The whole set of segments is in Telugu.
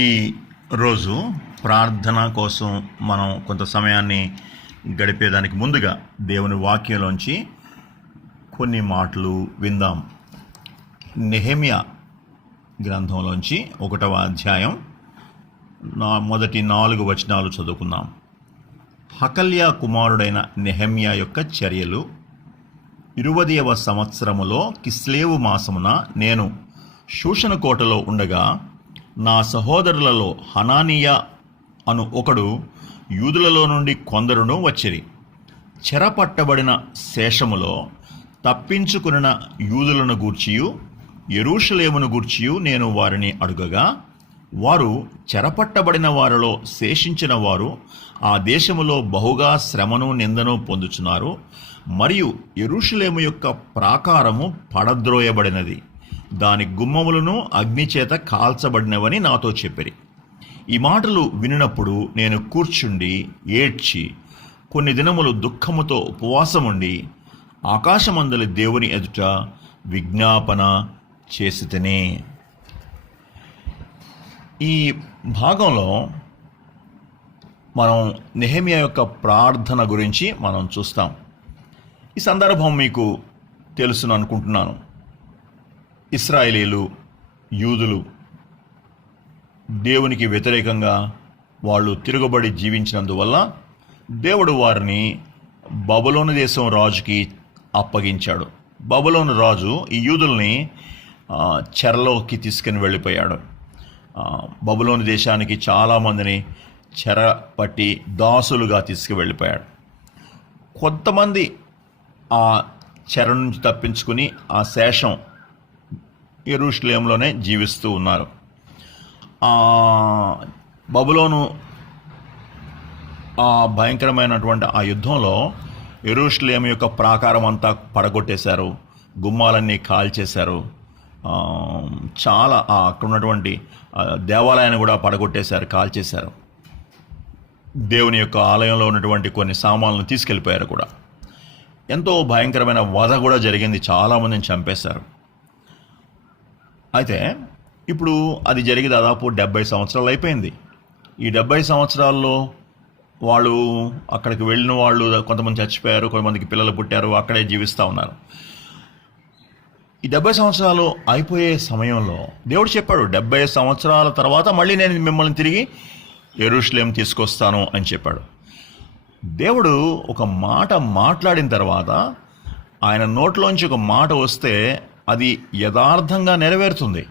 ఈ రోజు ప్రార్థన కోసం మనం కొంత సమయాన్ని గడిపేదానికి ముందుగా దేవుని వాక్యంలోంచి కొన్ని మాటలు విందాం. నెహెమ్యా గ్రంథంలోంచి 1వ అధ్యాయం మొదటి 4 వచనాలు చదువుకుందాం. హకల్యా కుమారుడైన నెహెమ్యా యొక్క చర్యలు. 20వ సంవత్సరములో కిస్లేవు మాసమున నేను షూషను కోటలో ఉండగా నా సహోదరులలో హనానీయా అను ఒకడు యూదులలో నుండి కొందరును వచ్చిరి. చెరపట్టబడిన శేషములో తప్పించుకున్న యూదులను గూర్చియు యెరూషలేమును గూర్చియు నేను వారిని అడుగగా, వారు చెరపట్టబడిన వారిలో శేషించిన వారు ఆ దేశములో బహుగా శ్రమను నిందను పొందుచున్నారు, మరియు యెరూషలేము యొక్క ప్రాకారము పడద్రోయబడినది, దాని గుమ్మములను అగ్నిచేత కాల్చబడినవని నాతో చెప్పిరి. ఈ మాటలు వినినప్పుడు నేను కూర్చుండి ఏడ్చి కొన్ని దినములు దుఃఖముతో ఉపవాసముండి ఆకాశమందలి దేవుని ఎదుట విజ్ఞాపన చేసితిని. ఈ భాగంలో మనం నెహెమ్యా యొక్క ప్రార్థన గురించి మనం చూస్తాం. ఈ సందర్భం మీకు తెలుసును అనుకుంటున్నాను. ఇశ్రాయేలీలు, యూదులు దేవునికి వ్యతిరేకంగా వాళ్ళు తిరుగుబడి జీవించినందువల్ల దేవుడు వారిని బబులోను దేశం రాజుకి అప్పగించాడు. బబులోను రాజు ఈ యూదుల్ని చెరలోకి తీసుకుని వెళ్ళిపోయాడు. బబులోను దేశానికి చాలామందిని చెర పట్టి దాసులుగా తీసుకువెళ్ళిపోయాడు. కొంతమంది ఆ చెర నుంచి తప్పించుకుని ఆ శేషం యెరూషలేములోనే జీవిస్తూ ఉన్నారు. బబులోను ఆ భయంకరమైనటువంటి ఆ యుద్ధంలో యెరూషలేము యొక్క ప్రాకారం అంతా పడగొట్టేశారు, గుమ్మాలన్నీ కాల్చేశారు, చాలా అక్కడ ఉన్నటువంటి దేవాలయాన్ని కూడా పడగొట్టేశారు, కాల్చేశారు. దేవుని యొక్క ఆలయంలో ఉన్నటువంటి కొన్ని సామాన్లను తీసుకెళ్ళిపోయారు కూడా. ఎంతో భయంకరమైన వధ కూడా జరిగింది, చాలామందిని చంపేశారు. అయితే ఇప్పుడు అది జరిగి దాదాపు 70 సంవత్సరాలు అయిపోయింది. ఈ 70 సంవత్సరాల్లో వాళ్ళు అక్కడికి వెళ్ళిన వాళ్ళు కొంతమంది చచ్చిపోయారు, కొంతమందికి పిల్లలు పుట్టారు, అక్కడే జీవిస్తూ ఉన్నారు. ఈ 70 సంవత్సరాలు అయిపోయే సమయంలో దేవుడు చెప్పాడు, 70 సంవత్సరాల తర్వాత మళ్ళీ నేను మిమ్మల్ని తిరిగి యెరూషలేం తీసుకొస్తాను అని చెప్పాడు. దేవుడు ఒక మాట మాట్లాడిన తర్వాత ఆయన నోట్లోంచి ఒక మాట వస్తే అది యథార్థంగా నెరవేరుతుంది.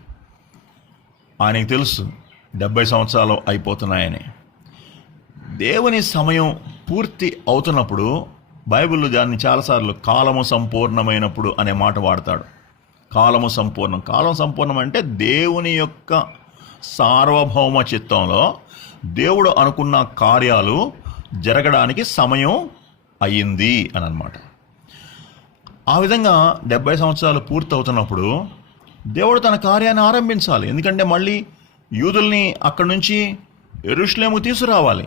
ఆయనకి తెలుసు 70 సంవత్సరాలు అయిపోతున్నాయని. దేవుని సమయం పూర్తి అవుతున్నప్పుడు బైబిల్లో దాన్ని చాలాసార్లు కాలము సంపూర్ణమైనప్పుడు అనే మాట వాడతాడు. కాలము సంపూర్ణం. కాలం సంపూర్ణం అంటే దేవుని యొక్క సార్వభౌమ చిత్తంలో దేవుడు అనుకున్న కార్యాలు జరగడానికి సమయం అయ్యింది అని అన్నమాట. ఆ విధంగా 70 సంవత్సరాలు పూర్తవుతున్నప్పుడు దేవుడు తన కార్యాన్ని ఆరంభించాలి. ఎందుకంటే మళ్ళీ యూదుల్ని అక్కడి నుంచి యెరూషలేముకు తీసుకురావాలి.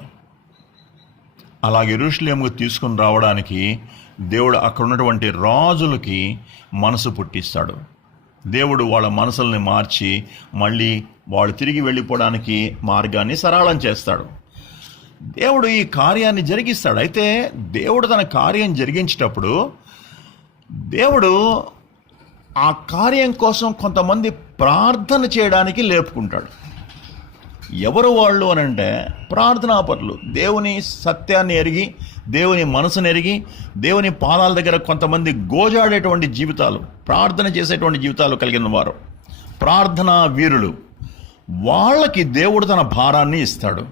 అలా యెరూషలేముకు తీసుకుని రావడానికి దేవుడు అక్కడ ఉన్నటువంటి రాజులకి మనసు పుట్టిస్తాడు. దేవుడు వాళ్ళ మనసుల్ని మార్చి మళ్ళీ వాళ్ళు తిరిగి వెళ్ళిపోవడానికి మార్గాన్ని సరళం చేస్తాడు. దేవుడు ఈ కార్యాన్ని జరిగిస్తాడు. అయితే దేవుడు తన కార్యం జరిగించేటప్పుడు దేవుడు ఆ కార్యం కోసం కొంతమంది ప్రార్థన చేయడానికి లేపుకుంటాడు. ఎవరు వాళ్ళు అని అంటే ప్రార్థనాపరులు. దేవుని సత్యాన్ని ఎరిగి, దేవుని మనసును ఎరిగి, దేవుని పాదాల దగ్గర కొంతమంది గోజాడేటువంటి జీవితాలు, ప్రార్థన చేసేటువంటి జీవితాలు కలిగిన వారు, ప్రార్థనా వీరులు. వాళ్ళకి దేవుడు తన భారాన్ని ఇస్తాడు.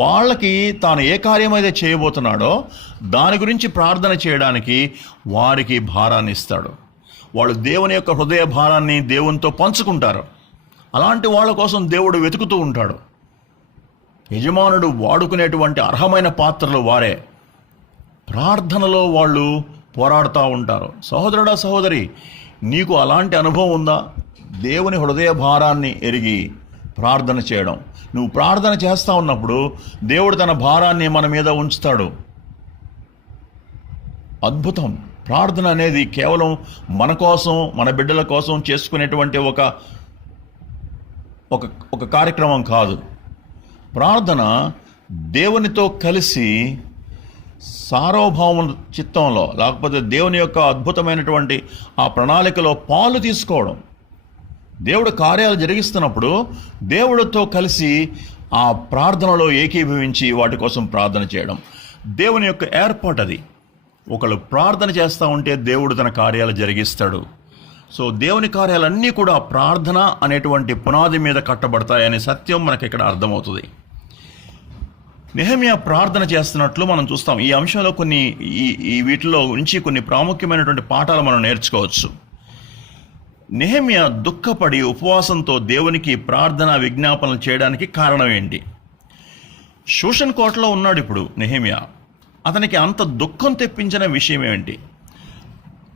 వాళ్ళకి తాను ఏ కార్యమైతే చేయబోతున్నాడో దాని గురించి ప్రార్థన చేయడానికి వారికి భారాన్ని ఇస్తాడు. వాళ్ళు దేవుని యొక్క హృదయ భారాన్ని దేవునితో పంచుకుంటారు. అలాంటి వాళ్ళ కోసం దేవుడు వెతుకుతూ ఉంటాడు. యజమానుడు వాడుకునేటువంటి అర్హమైన పాత్రలు వారే. ప్రార్థనలో వాళ్ళు పోరాడుతూ ఉంటారు. సహోదరుడా, సహోదరి, నీకు అలాంటి అనుభవం ఉందా? దేవుని హృదయ భారాన్ని ఎరిగి ప్రార్థన చేయడం. నువ్వు ప్రార్థన చేస్తూ ఉన్నప్పుడు దేవుడు తన భారాన్ని మన మీద ఉంచుతాడు. అద్భుతం. ప్రార్థన అనేది కేవలం మన కోసం, మన బిడ్డల కోసం చేసుకునేటువంటి ఒక ఒక కార్యక్రమం కాదు. ప్రార్థన దేవునితో కలిసి సార్వభౌమ చిత్తంలో, లేకపోతే దేవుని యొక్క అద్భుతమైనటువంటి ఆ ప్రణాళికలో పాలు తీసుకోవడం. దేవుడు కార్యాలు జరిగిస్తున్నప్పుడు దేవుడితో కలిసి ఆ ప్రార్థనలో ఏకీభవించి వాటి కోసం ప్రార్థన చేయడం దేవుని యొక్క ఏర్పాటు. అది ఒకళ్ళు ప్రార్థన చేస్తూ ఉంటే దేవుడు తన కార్యాలు జరిగిస్తాడు. సో దేవుని కార్యాలన్నీ కూడా ప్రార్థన అనేటువంటి పునాది మీద కట్టబడతాయనే సత్యం మనకి ఇక్కడ అర్థమవుతుంది. నెహెమ్యా ప్రార్థన చేస్తున్నట్లు మనం చూస్తాం. ఈ అంశంలో వీటిలో నుంచి కొన్ని ప్రాముఖ్యమైనటువంటి పాఠాలు మనం నేర్చుకోవచ్చు. నెహెమ్యా దుఃఖపడి ఉపవాసంతో దేవునికి ప్రార్థన విజ్ఞాపనలు చేయడానికి కారణం ఏంటి? షూషన్ కోటలో ఉన్నాడు ఇప్పుడు నెహెమ్యా. అతనికి అంత దుఃఖం తెప్పించిన విషయం ఏంటి?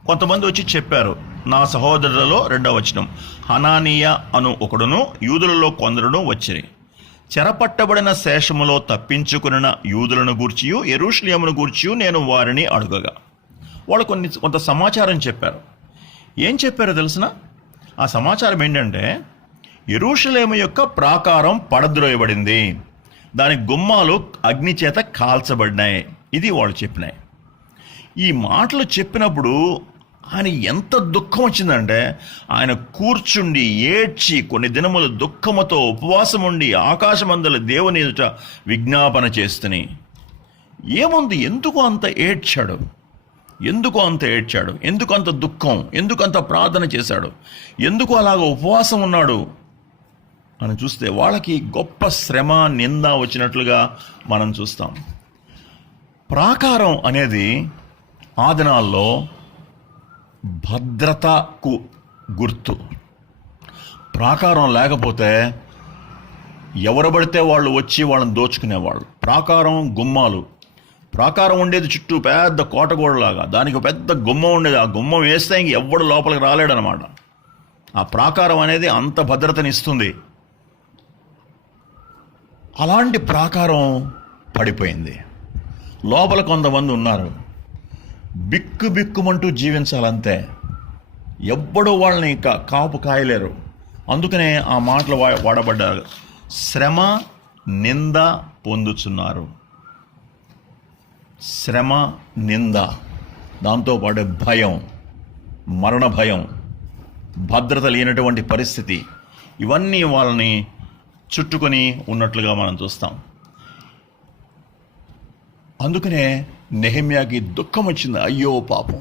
కొంతమంది వచ్చి చెప్పారు, నా సహోదరులలో 2వ వచనం, హనానీయ అను ఒకడును యూదులలో కొందరును వచ్చిరి, చెరపట్టబడిన శేషములో తప్పించుకున్న యూదులను గూర్చియు యెరూషలేమును గూర్చియు నేను వారిని అడుగగా. వాళ్ళు కొంత సమాచారం చెప్పారు. ఏం చెప్పారో తెలిసిన? ఆ సమాచారం ఏంటంటే, యెరూషలేము యొక్క ప్రాకారం పడద్రోయబడింది, దాని గుమ్మాలు అగ్ని చేత కాల్చబడినాయి. ఇది వాళ్ళు చెప్పినాయి. ఈ మాటలు చెప్పినప్పుడు ఆయన ఎంత దుఃఖం వచ్చిందంటే, ఆయన కూర్చుండి ఏడ్చి కొన్ని దినములు దుఃఖముతో ఉపవాసం ఉండి ఆకాశమందుల దేవుని ఎదుట విజ్ఞాపన చేస్తుని. ఏముంది, ఎందుకు అంత ఏడ్చాడు? ఎందుకు అంత దుఃఖం? ఎందుకు అంత ప్రార్థన చేశాడు? ఎందుకు అలాగ ఉపవాసం ఉన్నాడు అని చూస్తే వాళ్ళకి గొప్ప శ్రమ, నింద వచ్చినట్లుగా మనం చూస్తాం. ప్రాకారం అనేది ఆ దినాల్లో భద్రతకు గుర్తు. ప్రాకారం లేకపోతే ఎవరు పడితే వాళ్ళు వచ్చి వాళ్ళని దోచుకునేవాళ్ళు. ప్రాకారం, గుమ్మాలు. ప్రాకారం ఉండేది చుట్టూ పెద్ద కోటగోడలాగా, దానికి పెద్ద గుమ్మం ఉండేది. ఆ గుమ్మం వేస్తే ఇంక ఎవడు లోపలికి రాలేడనమాట. ఆ ప్రాకారం అనేది అంత భద్రతనిస్తుంది. అలాంటి ప్రాకారం పడిపోయింది. లోపల కొంతమంది ఉన్నారు, బిక్కుమంటూ జీవించాలంతే. ఎవ్వడూ వాళ్ళని కాపు కాయలేరు. అందుకనే ఆ మాటలు వాడబడ్డారు. శ్రమ, నింద పొందుచున్నారు. శ్రమ, నింద, దాంతోపాటు భయం, మరణ భయం, భద్రత లేనటువంటి పరిస్థితి, ఇవన్నీ వాళ్ళని చుట్టుకొని ఉన్నట్లుగా మనం చూస్తాం. అందుకనే నెహెమ్యాకి దుఃఖం వచ్చింది. అయ్యో పాపం,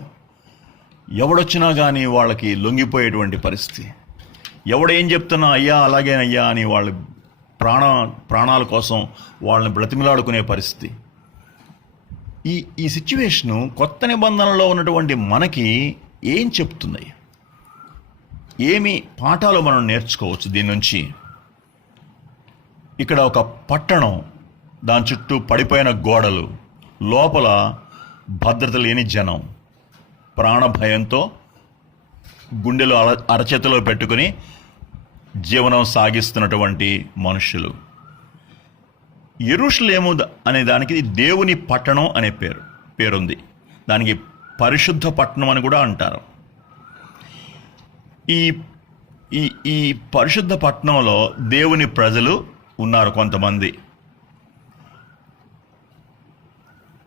ఎవడొచ్చినా కానీ వాళ్ళకి లొంగిపోయేటువంటి పరిస్థితి. ఎవడేం చెప్తున్నా అయ్యా అలాగేనయ్యా అని వాళ్ళ ప్రాణాల కోసం వాళ్ళని బ్రతిమిలాడుకునే పరిస్థితి. ఈ సిచ్యువేషను కొత్త నిబంధనలో ఉన్నటువంటి మనకి ఏం చెప్తుంది? ఏమి పాఠాలు మనం నేర్చుకోవచ్చు దీని నుంచి? ఇక్కడ ఒక పట్టణం, దాని చుట్టూ పడిపోయిన గోడలు, లోపల భద్రత లేని జనం, ప్రాణ భయంతో గుండెలు అరచేతిలో పెట్టుకుని జీవనం సాగిస్తున్నటువంటి మనుషులు. యెరూషలేము అనే దానికి దేవుని పట్టణం అనే పేరుంది. దానికి పరిశుద్ధ పట్టణం అని కూడా అంటారు. ఈ పరిశుద్ధ పట్టణంలో దేవుని ప్రజలు ఉన్నారు కొంతమంది.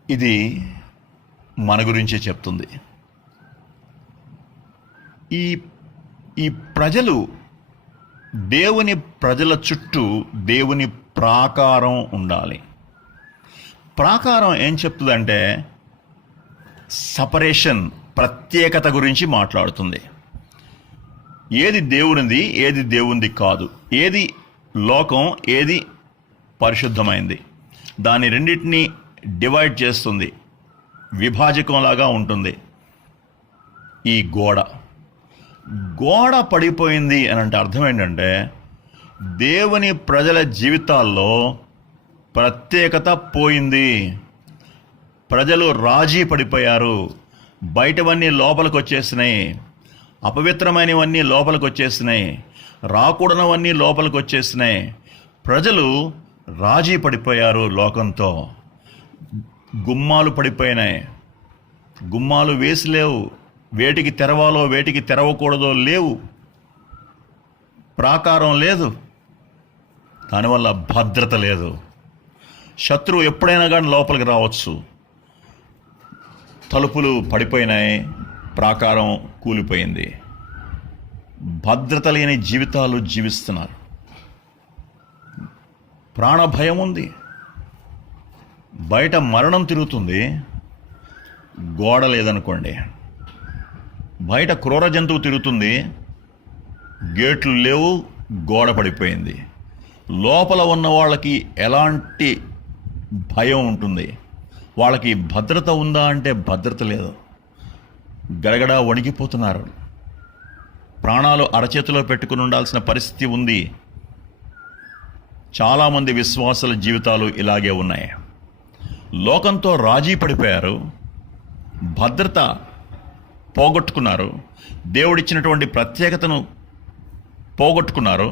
ఇది మన గురించే చెప్తుంది. ఈ ప్రజలు, దేవుని ప్రజల చుట్టూ దేవుని ప్రాకారం ఉండాలి. ప్రాకారం ఏం చెప్తుందంటే సపరేషన్, ప్రత్యేకత గురించి మాట్లాడుతుంది. ఏది దేవునిది, ఏది దేవునిది కాదు, ఏది లోకం, ఏది పరిశుద్ధమైంది, దాని రెండింటినీ డివైడ్ చేస్తుంది. విభాజకంలాగా ఉంటుంది. ఈ గోడ పడిపోయింది అని అంటే అర్థం ఏంటంటే, దేవుని ప్రజల జీవితాల్లో ప్రత్యేకత పోయింది. ప్రజలు రాజీ పడిపోయారు. బయటవన్నీ లోపలికి వచ్చేసినాయి, అపవిత్రమైనవన్నీ లోపలికి వచ్చేసినాయి, రాకూడనవన్నీ లోపలికి వచ్చేసినాయి. ప్రజలు రాజీ పడిపోయారు లోకంతో. గుమ్మాలు పడిపోయినాయి. గుమ్మాలు వేసి లేవు. వేటికి తెరవాలో వేటికి తెరవకూడదో లేవు. ప్రాకారం లేదు. దానివల్ల భద్రత లేదు. శత్రువు ఎప్పుడైనా కానీ లోపలికి రావచ్చు. తలుపులు పడిపోయినాయి, ప్రాకారం కూలిపోయింది. భద్రత లేని జీవితాలు జీవిస్తున్నారు. ప్రాణ భయం ఉంది. బయట మరణం తిరుగుతుంది, గోడ లేదనుకోండి. బయట క్రూర జంతువు తిరుగుతుంది, గేట్లు లేవు, గోడ పడిపోయింది. లోపల ఉన్న వాళ్ళకి ఎలాంటి భయం ఉంటుంది? వాళ్ళకి భద్రత ఉందా అంటే భద్రత లేదు. గడగడా వణికిపోతున్నారు. ప్రాణాలు అరచేతిలో పెట్టుకుని ఉండాల్సిన పరిస్థితి ఉంది. చాలామంది విశ్వాసుల జీవితాలు ఇలాగే ఉన్నాయి. లోకంతో రాజీ పడిపోయారు, భద్రత పోగొట్టుకున్నారు, దేవుడిచ్చినటువంటి ప్రత్యేకతను పోగొట్టుకున్నారు,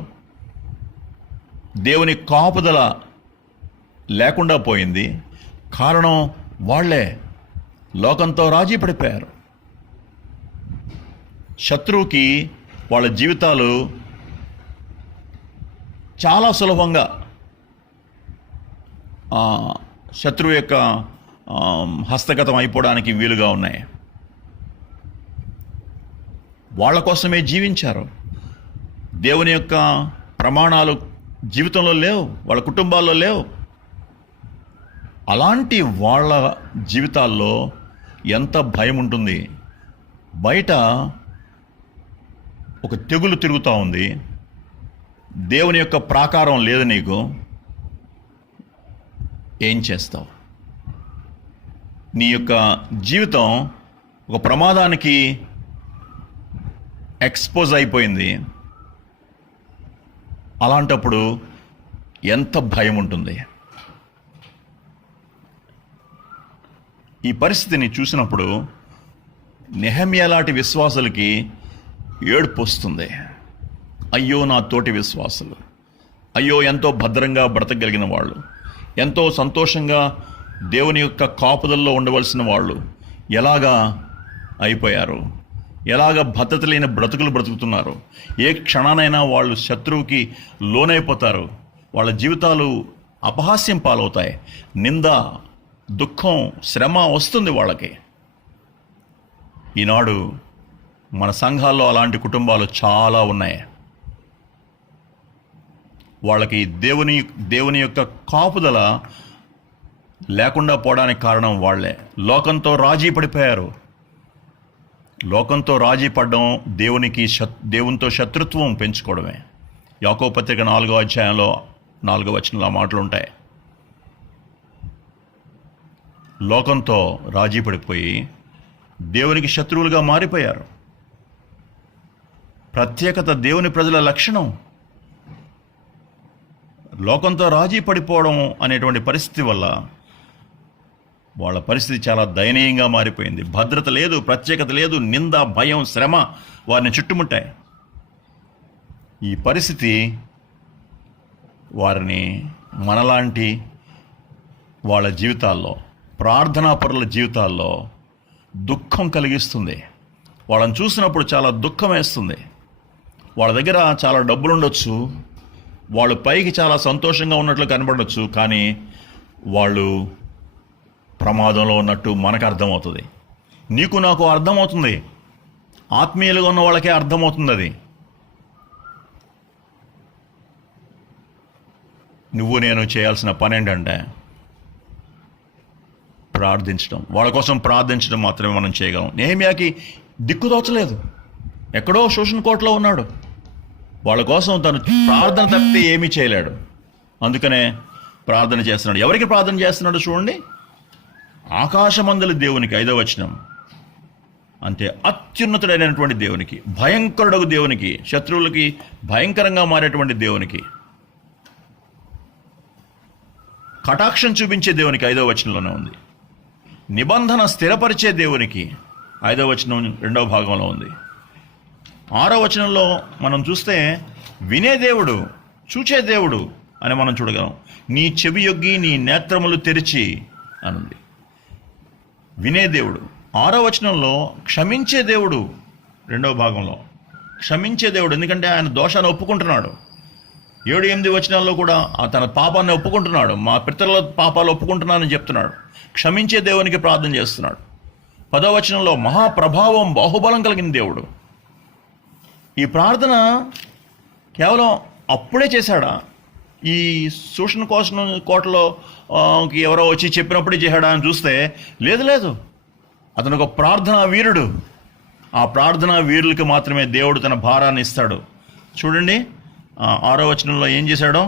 దేవుని కాపుదల లేకుండా పోయింది. కారణం వాళ్ళే లోకంతో రాజీ పడిపోయారు. శత్రువుకి వాళ్ళ జీవితాలు చాలా సులభంగా శత్రువు యొక్క హస్తగతం అయిపోవడానికి వీలుగా ఉన్నాయి. వాళ్ళ కోసమే జీవించారు. దేవుని యొక్క ప్రమాణాలు జీవితంలో లేవు, వాళ్ళ కుటుంబాల్లో లేవు. అలాంటి వాళ్ళ జీవితాల్లో ఎంత భయం ఉంటుంది. బయట ఒక తెగులు తిరుగుతూ ఉంది, దేవుని యొక్క ప్రాకారం లేదు, నీకు ఏం చేస్తావు? నీ యొక్క జీవితం ఒక ప్రమాదానికి ఎక్స్పోజ్ అయిపోయింది. అలాంటప్పుడు ఎంత భయం ఉంటుంది. ఈ పరిస్థితిని చూసినప్పుడు నెహెమ్యా లాంటి విశ్వాసులకి ఏడుపు వస్తుంది. అయ్యో నా తోటి విశ్వాసులు, అయ్యో ఎంతో భద్రంగా బ్రతకగలిగిన వాళ్ళు, ఎంతో సంతోషంగా దేవుని యొక్క కాపుదల్లో ఉండవలసిన వాళ్ళు ఎలాగా అయిపోయారు, ఎలాగ భద్రత లేని బ్రతుకులు బ్రతుకుతున్నారు. ఏ క్షణానైనా వాళ్ళు శత్రువుకి లోనైపోతారు. వాళ్ళ జీవితాలు అపహాస్యం పాలవుతాయి. నింద, దుఃఖం, శ్రమ వస్తుంది వాళ్ళకి. ఈనాడు మన సంఘాల్లో అలాంటి కుటుంబాలు చాలా ఉన్నాయి. వాళ్ళకి దేవుని యొక్క కాపుదల లేకుండా పోవడానికి కారణం వాళ్ళే. లోకంతో రాజీ పడిపోయారు. లోకంతో రాజీ పడడం దేవునితో శత్రుత్వం పెంచుకోవడమే. యాకోబు పత్రిక 4వ అధ్యాయంలో 4వ వచనంలో మాటలు ఉంటాయి. లోకంతో రాజీ పడిపోయి దేవునికి శత్రువులుగా మారిపోయారు. ప్రత్యేకత దేవుని ప్రజల లక్షణం. లోకంతో రాజీ పడిపోవడం అనేటువంటి పరిస్థితి వల్ల వాళ్ళ పరిస్థితి చాలా దయనీయంగా మారిపోయింది. భద్రత లేదు, ప్రత్యేకత లేదు, నింద, భయం, శ్రమ వారిని చుట్టుముట్టాయి. ఈ పరిస్థితి వారిని మనలాంటి వాళ్ళ జీవితాల్లో, ప్రార్థనాపరుల జీవితాల్లో దుఃఖం కలిగిస్తుంది. వాళ్ళని చూసినప్పుడు చాలా దుఃఖం వేస్తుంది. వాళ్ళ దగ్గర చాలా డబ్బులు ఉండొచ్చు, వాళ్ళు పైకి చాలా సంతోషంగా ఉన్నట్లు కనబడవచ్చు, కానీ వాళ్ళు ప్రమాదంలో ఉన్నట్టు మనకు అర్థమవుతుంది. నీకు నాకు అర్థమవుతుంది. ఆత్మీయులుగా ఉన్న వాళ్ళకే అర్థమవుతుంది. అది నువ్వు నేను చేయాల్సిన పని ఏంటంటే ప్రార్థించడం. వాళ్ళ కోసం ప్రార్థించడం మాత్రమే మనం చేయగలం. నెహెమ్యాకి దిక్కుదోచలేదు, ఎక్కడో శోషణ కోటలో ఉన్నాడు. వాళ్ళ కోసం తను ప్రార్థన తప్పితే ఏమీ చేయలేడు. అందుకనే ప్రార్థన చేస్తున్నాడు. ఎవరికి ప్రార్థన చేస్తున్నాడు చూడండి, ఆకాశమందలి దేవునికి. 5వ వచనం. అంటే అత్యున్నతుడైనటువంటి దేవునికి, భయంకరుడగు దేవునికి, శత్రువులకి భయంకరంగా మారేటువంటి దేవునికి, కటాక్షం చూపించే దేవునికి 5వ వచనంలోనే ఉంది. నిబంధన స్థిరపరిచే దేవునికి 5వ వచనం 2వ భాగంలో ఉంది. 6వ వచనంలో మనం చూస్తే వినే దేవుడు, చూచే దేవుడు అని మనం చూడగలం. నీ చెవి యొగ్గి నీ నేత్రములు తెరిచి అనుంది. వినే దేవుడు. 6వ వచనంలో క్షమించే దేవుడు. 2వ భాగంలో క్షమించే దేవుడు, ఎందుకంటే ఆయన దోషాన్ని ఒప్పుకుంటున్నాడు. 7-8 వచనాల్లో కూడా తన పాపాన్ని ఒప్పుకుంటున్నాడు. మా పితరుల పాపాలు ఒప్పుకుంటున్నానని చెప్తున్నాడు. క్షమించే దేవునికి ప్రార్థన చేస్తున్నాడు. 10వ వచనంలో మహాప్రభావం బాహుబలం కలిగిన దేవుడు. ఈ ప్రార్థన కేవలం అప్పుడే చేశాడా? ఈ సూషణ కోటలో ఎవరో వచ్చి చెప్పినప్పుడే చేశాడా అని చూస్తే లేదు. అతను ఒక ప్రార్థనా వీరుడు. ఆ ప్రార్థనా వీరులకి మాత్రమే దేవుడు తన భారాన్ని ఇస్తాడు. చూడండి 6వ వచనంలో ఏం చేశాడో,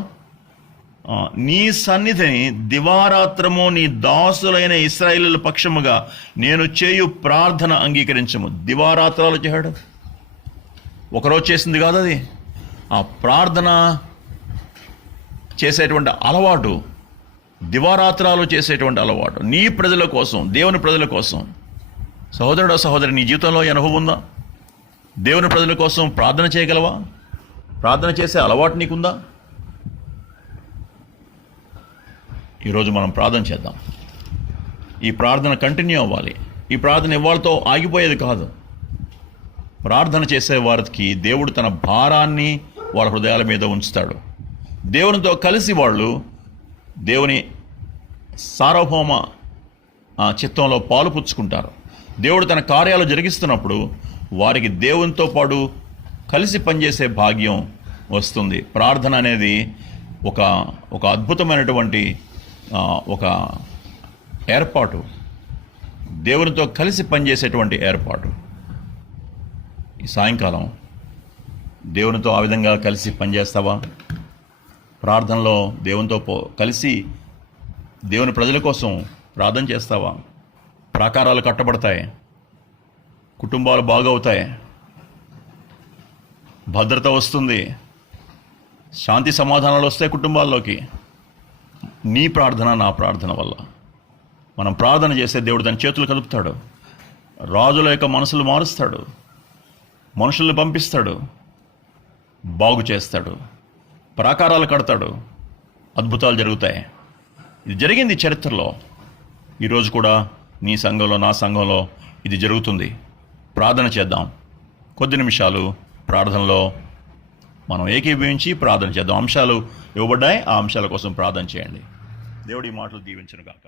నీ సన్నిధిని దివారాత్రము నీ దాసులైన ఇశ్రాయేలుల పక్షముగా నేను చేయు ప్రార్థన అంగీకరించము. దివారాత్రాలు చేశాడు, ఒకరోజు చేసింది కాదు అది. ఆ ప్రార్థన చేసేటువంటి అలవాటు, దివారాత్రాలు చేసేటువంటి అలవాటు నీ ప్రజల కోసం, దేవుని ప్రజల కోసం. సహోదరుడు సహోదరి, నీ జీవితంలో అనుభవం ఉందా? దేవుని ప్రజల కోసం ప్రార్థన చేయగలవా? ప్రార్థన చేసే అలవాటు నీకుందా? ఈరోజు మనం ప్రార్థన చేద్దాం. ఈ ప్రార్థన కంటిన్యూ అవ్వాలి. ఈ ప్రార్థన ఇవాళతో ఆగిపోయేది కాదు. ప్రార్థన చేసే వారికి దేవుడు తన భారాన్ని వాళ్ళ హృదయాల మీద ఉంచుతాడు. దేవునితో కలిసి వాళ్ళు దేవుని సార్వభౌమ చిత్తంలో పాలు పుచ్చుకుంటారు. దేవుడు తన కార్యాలు జరిగిస్తున్నప్పుడు వారికి దేవునితో పాటు కలిసి పనిచేసే భాగ్యం వస్తుంది. ప్రార్థన అనేది ఒక అద్భుతమైనటువంటి ఒక ఏర్పాటు, దేవునితో కలిసి పనిచేసేటువంటి ఏర్పాటు. ఈ సాయంకాలం దేవునితో ఆ విధంగా కలిసి పనిచేస్తావా? ప్రార్థనలో దేవునితో కలిసి దేవుని ప్రజల కోసం ప్రార్థన చేస్తావా? ప్రాకారాలు కట్టబడతాయి, కుటుంబాలు బాగవుతాయి, భద్రత వస్తుంది, శాంతి సమాధానాలు వస్తాయి కుటుంబాల్లోకి. నీ ప్రార్థన, నా ప్రార్థన వల్ల. మనం ప్రార్థన చేస్తే దేవుడు తన చేతులు కదుపుతాడు. రాజుల యొక్క మనసులు మారుస్తాడు, మనుషుల్ని పంపిస్తాడు, బాగు చేస్తాడు, ప్రాకారాలు కడతాడు, అద్భుతాలు జరుగుతాయి. ఇది జరిగింది చరిత్రలో. ఈరోజు కూడా నీ సంఘంలో, నా సంఘంలో ఇది జరుగుతుంది. ప్రార్థన చేద్దాం. కొద్ది నిమిషాలు ప్రార్థనలో మనం ఏకీభవించి ప్రార్థన చేద్దాం. అంశాలు ఇవ్వబడ్డాయి, ఆ అంశాల కోసం ప్రార్థన చేయండి. దేవుడి మాటలు దీవించును గాక.